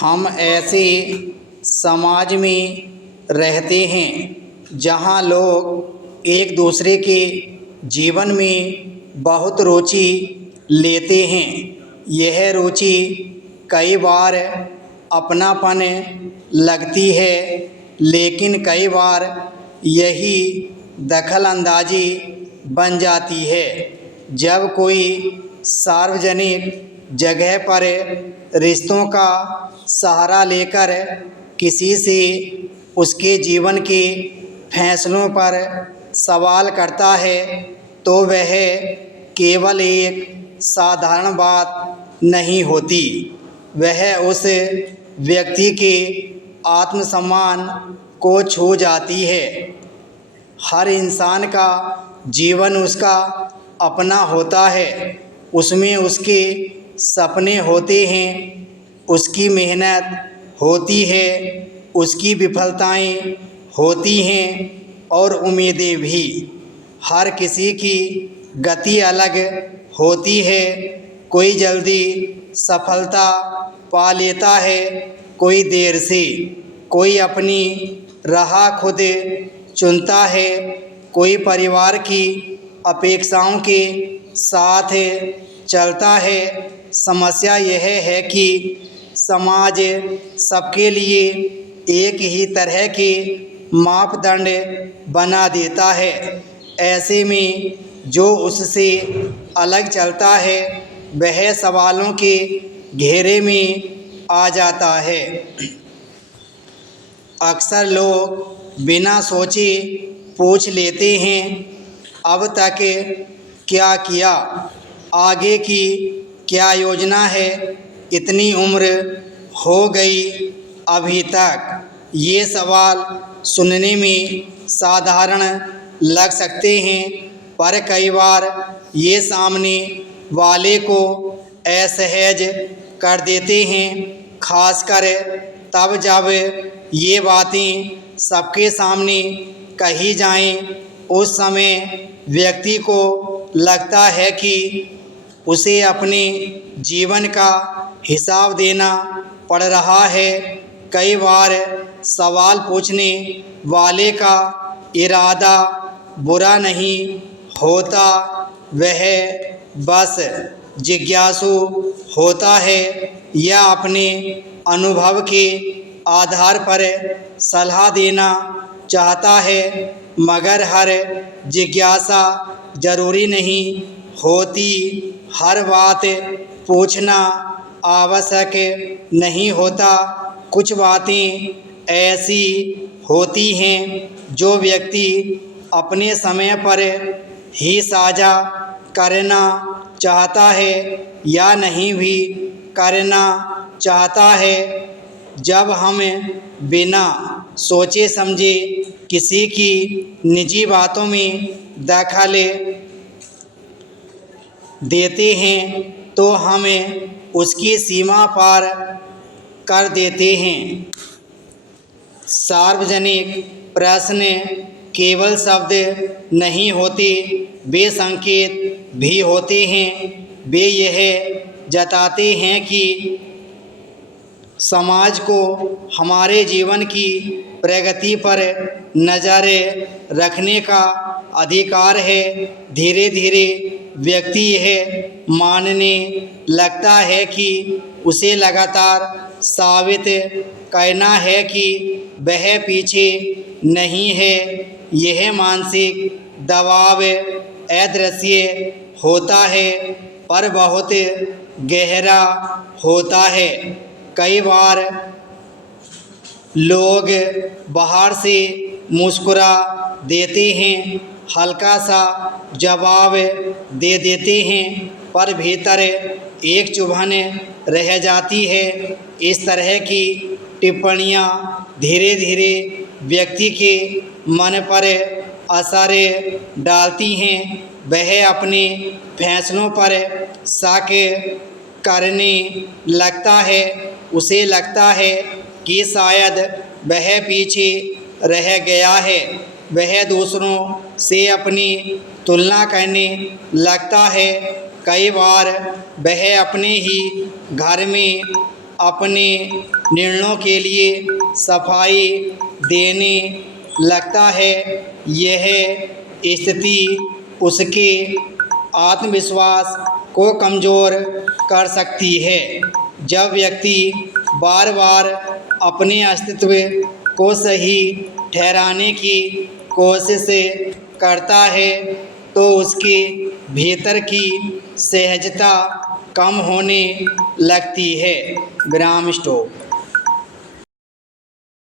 हम ऐसे समाज में रहते हैं जहाँ लोग एक दूसरे के जीवन में बहुत रुचि लेते हैं। यह रुचि कई बार अपनापन लगती है, लेकिन कई बार यही दखल अंदाजी बन जाती है। जब कोई सार्वजनिक जगह पर रिश्तों का सहारा लेकर किसी से उसके जीवन के फैसलों पर सवाल करता है, तो वह केवल एक साधारण बात नहीं होती, वह उस व्यक्ति के आत्मसम्मान को छू जाती है। हर इंसान का जीवन उसका अपना होता है, उसमें उसके सपने होते हैं, उसकी मेहनत होती है, उसकी विफलताएं होती हैं और उम्मीदें भी। हर किसी की गति अलग होती है, कोई जल्दी सफलता पा लेता है, कोई देर से, कोई अपनी राह खुद चुनता है, कोई परिवार की अपेक्षाओं के साथ चलता है। समस्या यह है कि समाज सबके लिए एक ही तरह के मापदंड बना देता है। ऐसे में जो उससे अलग चलता है वह सवालों के घेरे में आ जाता है। अक्सर लोग बिना सोचे पूछ लेते हैं, अब तक क्या किया, आगे की क्या योजना है, इतनी उम्र हो गई अभी तक। ये सवाल सुनने में साधारण लग सकते हैं, पर कई बार ये सामने वाले को असहज कर देते हैं, खासकर तब जब ये बातें सबके सामने कही जाएं। उस समय व्यक्ति को लगता है कि उसे अपने जीवन का हिसाब देना पड़ रहा है। कई बार सवाल पूछने वाले का इरादा बुरा नहीं होता, वह बस जिज्ञासु होता है या अपने अनुभव के आधार पर सलाह देना चाहता है। मगर हर जिज्ञासा ज़रूरी नहीं होती, हर बात पूछना आवश्यक नहीं होता। कुछ बातें ऐसी होती हैं जो व्यक्ति अपने समय पर ही साझा करना चाहता है या नहीं भी करना चाहता है। जब हम बिना सोचे समझे किसी की निजी बातों में दखल देते हैं तो हमें उसकी सीमा पार कर देते हैं। सार्वजनिक प्रश्न केवल शब्द नहीं होते, वे संकेत भी होते हैं। वे यह जताते हैं कि समाज को हमारे जीवन की प्रगति पर नज़र रखने का अधिकार है। धीरे धीरे व्यक्ति यह मानने लगता है कि उसे लगातार साबित करना है कि वह पीछे नहीं है। यह मानसिक दबाव अदृश्य होता है पर बहुत गहरा होता है। कई बार लोग बाहर से मुस्कुरा देते हैं, हल्का सा जवाब दे देते हैं, पर भीतर एक चुभन रह जाती है। इस तरह की टिप्पणियाँ धीरे धीरे व्यक्ति के मन पर असर डालती हैं। वह अपने फैसलों पर शक करने लगता है। उसे लगता है कि शायद वह पीछे रह गया है। वह दूसरों से अपनी तुलना करने लगता है। कई बार वह अपने ही घर में अपने निर्णयों के लिए सफाई देने लगता है। यह स्थिति उसके आत्मविश्वास को कमज़ोर कर सकती है। जब व्यक्ति बार बार अपने अस्तित्व को सही ठहराने की कोशिश करता है तो उसके भीतर की सहजता कम होने लगती है। विराम स्टॉप।